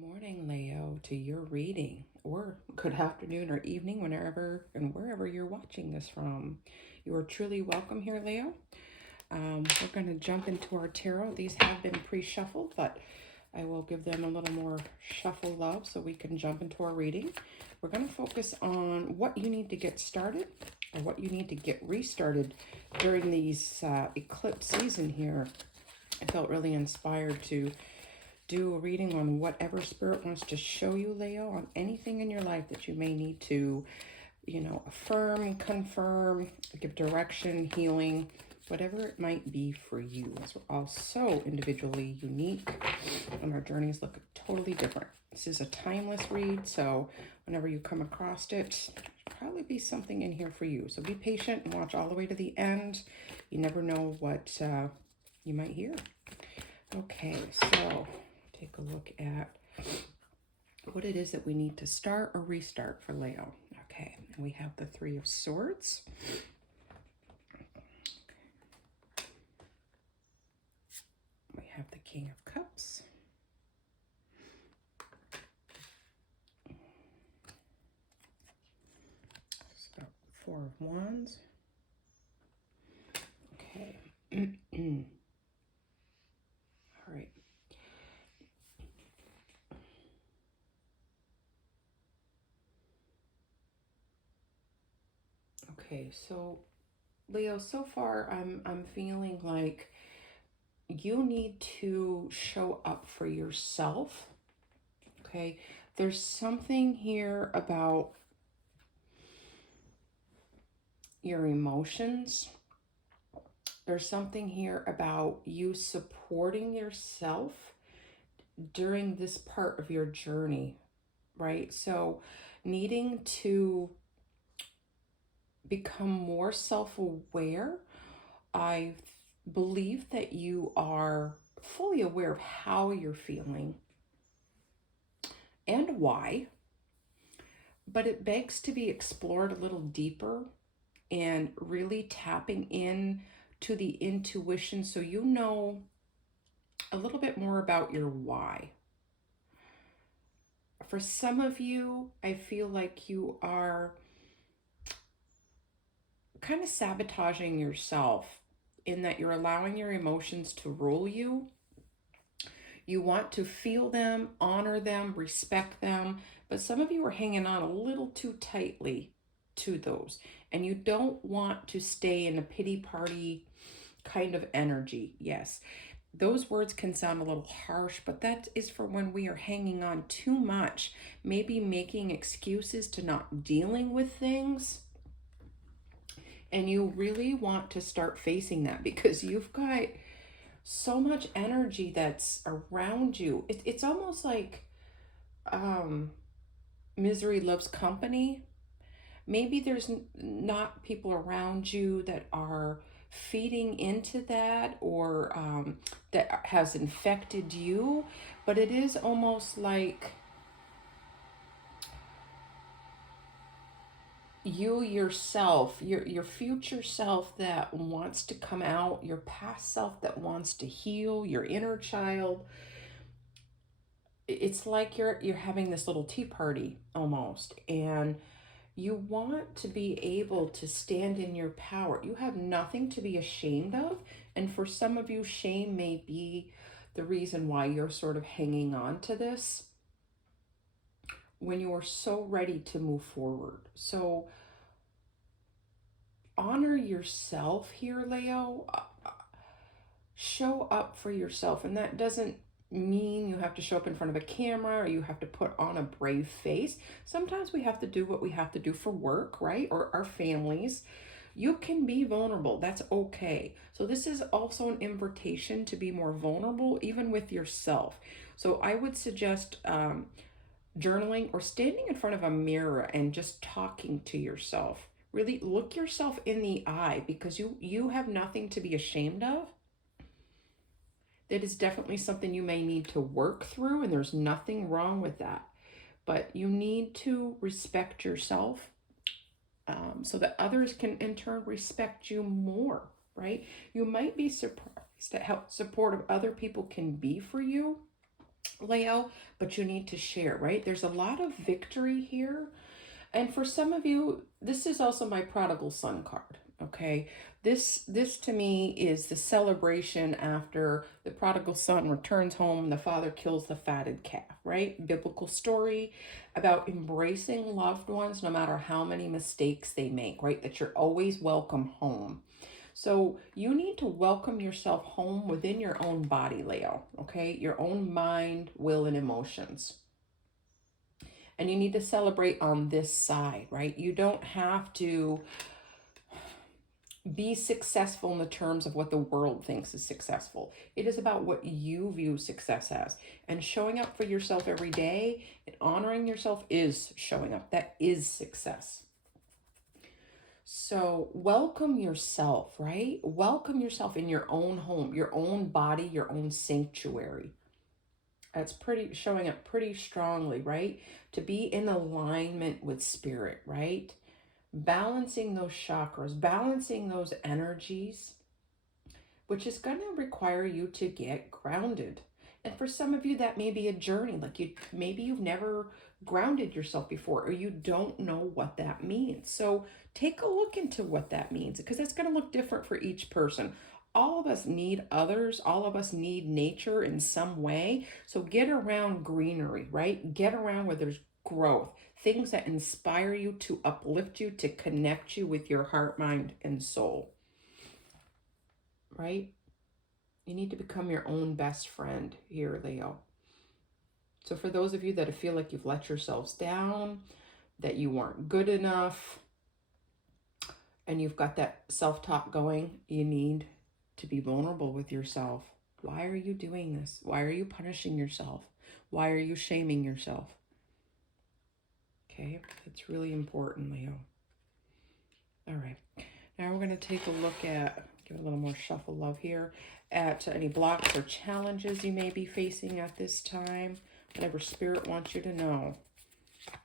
Morning, Leo, to your reading, or good afternoon or evening, whenever and wherever you're watching this from. You are truly welcome here, Leo. We're going to jump into our tarot. These have been pre-shuffled, but I will give them a little more shuffle love so we can jump into our reading. We're going to focus on what you need to get started or what you need to get restarted during these eclipse season here. I felt really inspired to do a reading on whatever spirit wants to show you, Leo, on anything in your life that you may need to, affirm, confirm, give direction, healing, whatever it might be for you. As we're all so individually unique and our journeys look totally different. This is a timeless read, so whenever you come across it, there'll probably be something in here for you. So be patient and watch all the way to the end. You never know what you might hear. Okay, so take a look at what it is that we need to start or restart for Leo. Okay, and we have the Three of Swords. We have the King of Cups. So, Four of Wands. Okay. All right. Okay, so Leo, so far I'm feeling like you need to show up for yourself. Okay, there's something here about your emotions. There's something here about you supporting yourself during this part of your journey, right? So needing to become more self-aware. I believe that you are fully aware of how you're feeling and why, but it begs to be explored a little deeper and really tapping in to the intuition so you know a little bit more about your why. For some of you, I feel like you are kind of sabotaging yourself in that you're allowing your emotions to rule you. You want to feel them, honor them, respect them, but some of you are hanging on a little too tightly to those, and you don't want to stay in a pity party kind of energy. Yes, those words can sound a little harsh, but that is for when we are hanging on too much, maybe making excuses to not dealing with things. And you really want to start facing that because you've got so much energy that's around you. It's almost like misery loves company. Maybe there's not people around you that are feeding into that or that has infected you, but it is almost like you yourself, your future self that wants to come out, your past self that wants to heal, your inner child. It's like you're having this little tea party almost, and you want to be able to stand in your power. You have nothing to be ashamed of, and for some of you, shame may be the reason why you're sort of hanging on to this when you are so ready to move forward. So honor yourself here, Leo. Show up for yourself, and that doesn't mean you have to show up in front of a camera or you have to put on a brave face. Sometimes we have to do what we have to do for work, right? Or our families. You can be vulnerable. That's okay. So this is also an invitation to be more vulnerable, even with yourself. So I would suggest journaling or standing in front of a mirror and just talking to yourself. Really look yourself in the eye because you have nothing to be ashamed of. That is definitely something you may need to work through, and there's nothing wrong with that. But you need to respect yourself so that others can in turn respect you more, right? You might be surprised at how supportive other people can be for you. Leo, but you need to share, right? There's a lot of victory here. And for some of you, this is also my prodigal son card. Okay. This to me is the celebration after the prodigal son returns home and the father kills the fatted calf, right? Biblical story about embracing loved ones no matter how many mistakes they make, right? That you're always welcome home. So you need to welcome yourself home within your own body, Leo, okay? Your own mind, will, and emotions. And you need to celebrate on this side, right? You don't have to be successful in the terms of what the world thinks is successful. It is about what you view success as. And showing up for yourself every day and honoring yourself is showing up. That is success. So welcome yourself, right? Welcome yourself in your own home, your own body, your own sanctuary. That's pretty showing up pretty strongly, right? To be in alignment with spirit, right? Balancing those chakras, balancing those energies, which is going to require you to get grounded. And for some of you, that may be a journey. Like maybe you've never grounded yourself before, or you don't know what that means. So take a look into what that means, because it's going to look different for each person. All of us need others. All of us need nature in some way. So get around greenery, right? Get around where there's growth, things that inspire you, to uplift you, to connect you with your heart, mind, and soul, right? You need to become your own best friend here, Leo. So for those of you that feel like you've let yourselves down, that you weren't good enough, and you've got that self-talk going, you need to be vulnerable with yourself. Why are you doing this? Why are you punishing yourself? Why are you shaming yourself? Okay, it's really important, Leo. All right, now we're going to take a look at, give a little more shuffle love here, at any blocks or challenges you may be facing at this time. Whatever Spirit wants you to know.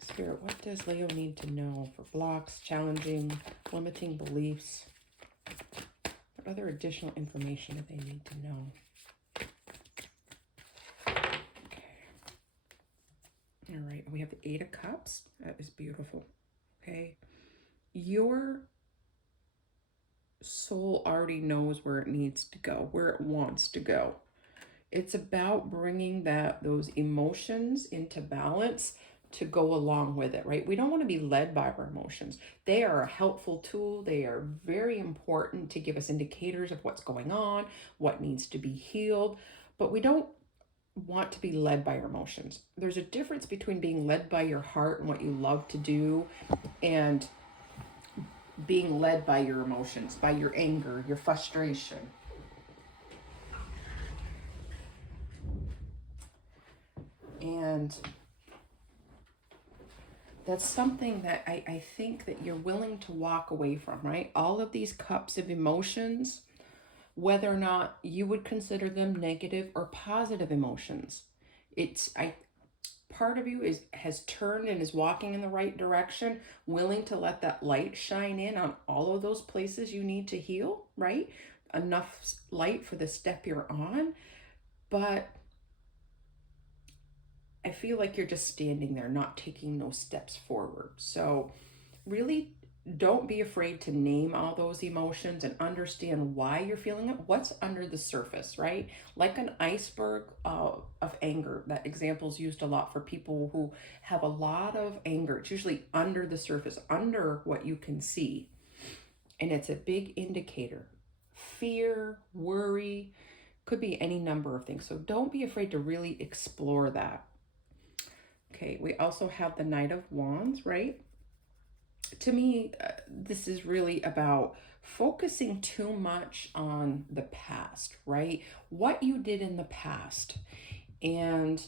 Spirit, what does Leo need to know for blocks, challenging, limiting beliefs? What other additional information do they need to know? Okay. All right, we have the Eight of Cups. That is beautiful. Okay. Your soul already knows where it needs to go, where it wants to go. It's about bringing those emotions into balance to go along with it, right? We don't want to be led by our emotions. They are a helpful tool. They are very important to give us indicators of what's going on, what needs to be healed, but we don't want to be led by our emotions. There's a difference between being led by your heart and what you love to do, and being led by your emotions, by your anger, your frustration. And that's something that I think that you're willing to walk away from, right? All of these cups of emotions, whether or not you would consider them negative or positive emotions. Part of you has turned and is walking in the right direction, willing to let that light shine in on all of those places you need to heal, right? Enough light for the step you're on. But I feel like you're just standing there, not taking those steps forward. So really don't be afraid to name all those emotions and understand why you're feeling it. What's under the surface, right? Like an iceberg of anger. That example is used a lot for people who have a lot of anger. It's usually under the surface, under what you can see. And it's a big indicator. Fear, worry, could be any number of things. So don't be afraid to really explore that. Okay, we also have the Knight of Wands, right? To me, this is really about focusing too much on the past, right? What you did in the past. And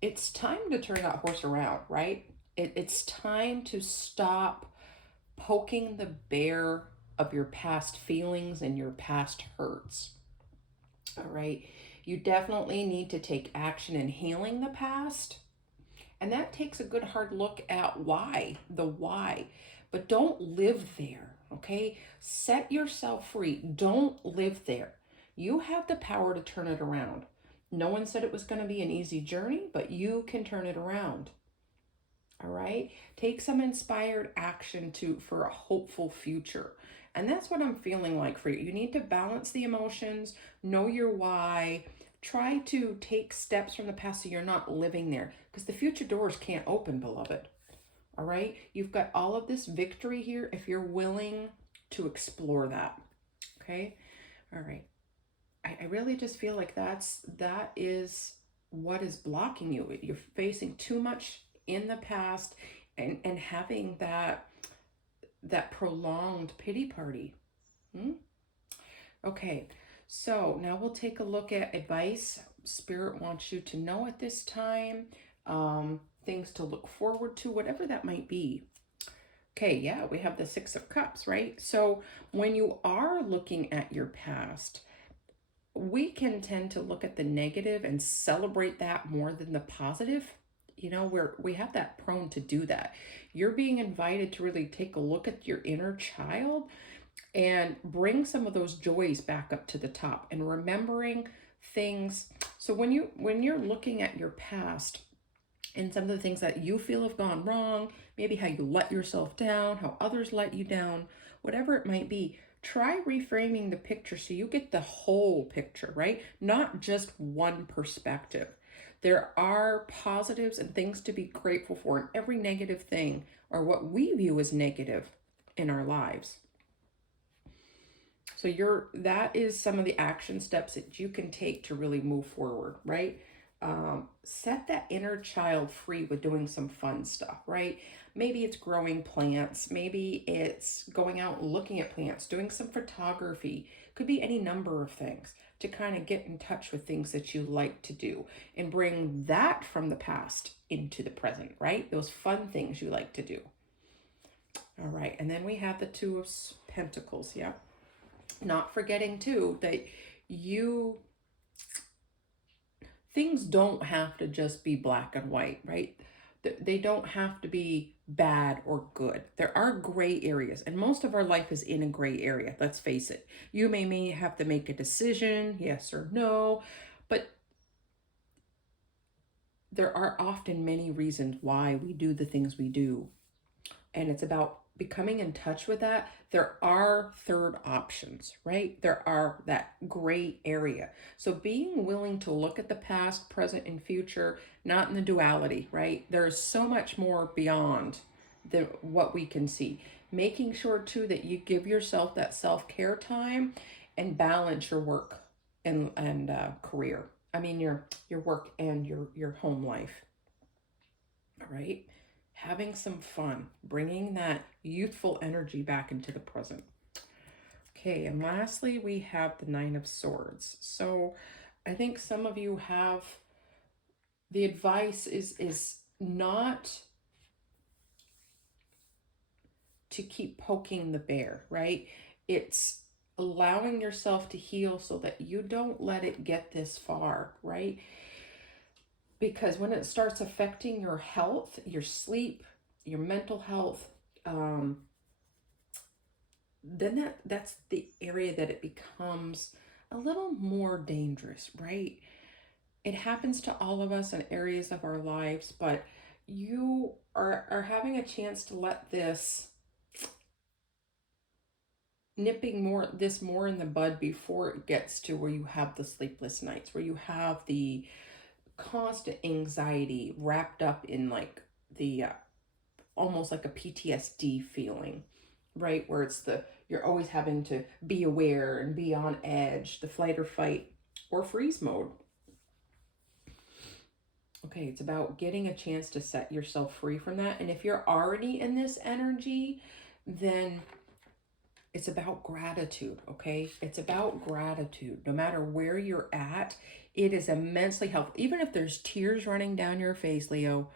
it's time to turn that horse around, right? It's time to stop poking the bear of your past feelings and your past hurts. All right. You definitely need to take action in healing the past. And that takes a good hard look at the why. But don't live there, okay? Set yourself free. Don't live there. You have the power to turn it around. No one said it was going to be an easy journey, but you can turn it around. All right. Take some inspired action for a hopeful future. And that's what I'm feeling like for you. You need to balance the emotions, know your why, try to take steps from the past so you're not living there, because the future doors can't open, beloved. All right. You've got all of this victory here if you're willing to explore that. Okay. All right. I really just feel like that is what is blocking you. You're facing too much in the past and having that prolonged pity party. Okay, so now we'll take a look at advice Spirit wants you to know at this time, things to look forward to, whatever that might be. Okay, yeah, we have the Six of Cups, right? So when you are looking at your past, we can tend to look at the negative and celebrate that more than the positive. You know, where we have that prone to do that. You're being invited to really take a look at your inner child and bring some of those joys back up to the top and remembering things. So when you're looking at your past and some of the things that you feel have gone wrong, maybe how you let yourself down, how others let you down, whatever it might be, try reframing the picture so you get the whole picture, right? Not just one perspective. There are positives and things to be grateful for, and every negative thing, or what we view as negative in our lives. So that is some of the action steps that you can take to really move forward, right? Set that inner child free with doing some fun stuff, right? Maybe it's growing plants. Maybe it's going out and looking at plants, doing some photography. Could be any number of things to kind of get in touch with things that you like to do and bring that from the past into the present, right? Those fun things you like to do. All right. And then we have the Two of Pentacles. Yeah. Not forgetting too that things don't have to just be black and white, right? They don't have to be bad or good. There are gray areas, and most of our life is in a gray area. Let's face it. You may have to make a decision, yes or no, but there are often many reasons why we do the things we do. And it's about becoming in touch with that. There are third options, right? There are that gray area. So being willing to look at the past, present, and future, not in the duality, right? There's so much more beyond what we can see. Making sure too that you give yourself that self-care time and balance your work and career. I mean your work and your home life. All right. Having some fun, bringing that youthful energy back into the present. Okay, and lastly, we have the Nine of Swords. So I think some of you have, the advice is not to keep poking the bear, right? It's allowing yourself to heal so that you don't let it get this far, right? Because when it starts affecting your health, your sleep, your mental health, then that's the area that it becomes a little more dangerous, right? It happens to all of us in areas of our lives, but you are having a chance to let this nipping more in the bud before it gets to where you have the sleepless nights, where you have the constant anxiety wrapped up in like the almost like a PTSD feeling, right? Where you're always having to be aware and be on edge, the flight or fight or freeze mode. Okay, it's about getting a chance to set yourself free from that. And if you're already in this energy, then it's about gratitude, okay? It's about gratitude. No matter where you're at, it is immensely helpful. Even if there's tears running down your face, Leo,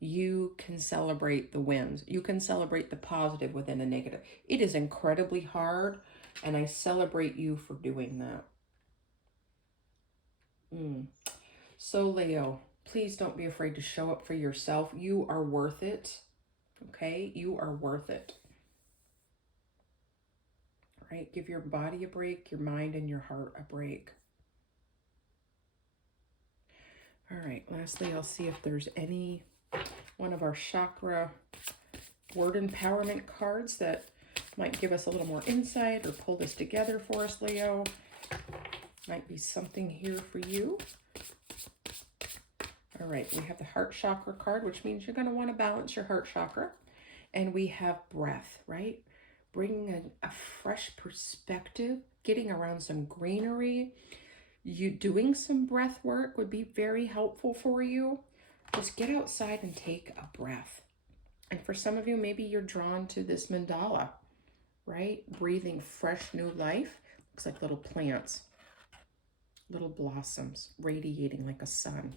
you can celebrate the wins. You can celebrate the positive within the negative. It is incredibly hard, and I celebrate you for doing that. So, Leo, please don't be afraid to show up for yourself. You are worth it, okay? You are worth it. Right? Give your body a break, your mind and your heart a break. All right, lastly, I'll see if there's any one of our chakra word empowerment cards that might give us a little more insight or pull this together for us, Leo. Might be something here for you. All right, we have the heart chakra card, which means you're going to want to balance your heart chakra. And we have breath, right? Bringing a fresh perspective, getting around some greenery. You doing some breath work would be very helpful for you. Just get outside and take a breath. And for some of you, maybe you're drawn to this mandala, right? Breathing fresh new life. Looks like little plants, little blossoms radiating like a sun.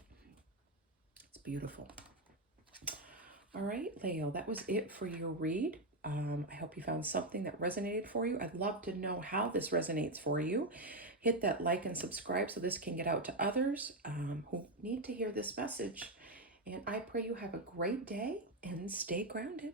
It's beautiful. All right, Leo, that was it for your read. I hope you found something that resonated for you. I'd love to know how this resonates for you. Hit that like and subscribe so this can get out to others who need to hear this message. And I pray you have a great day and stay grounded.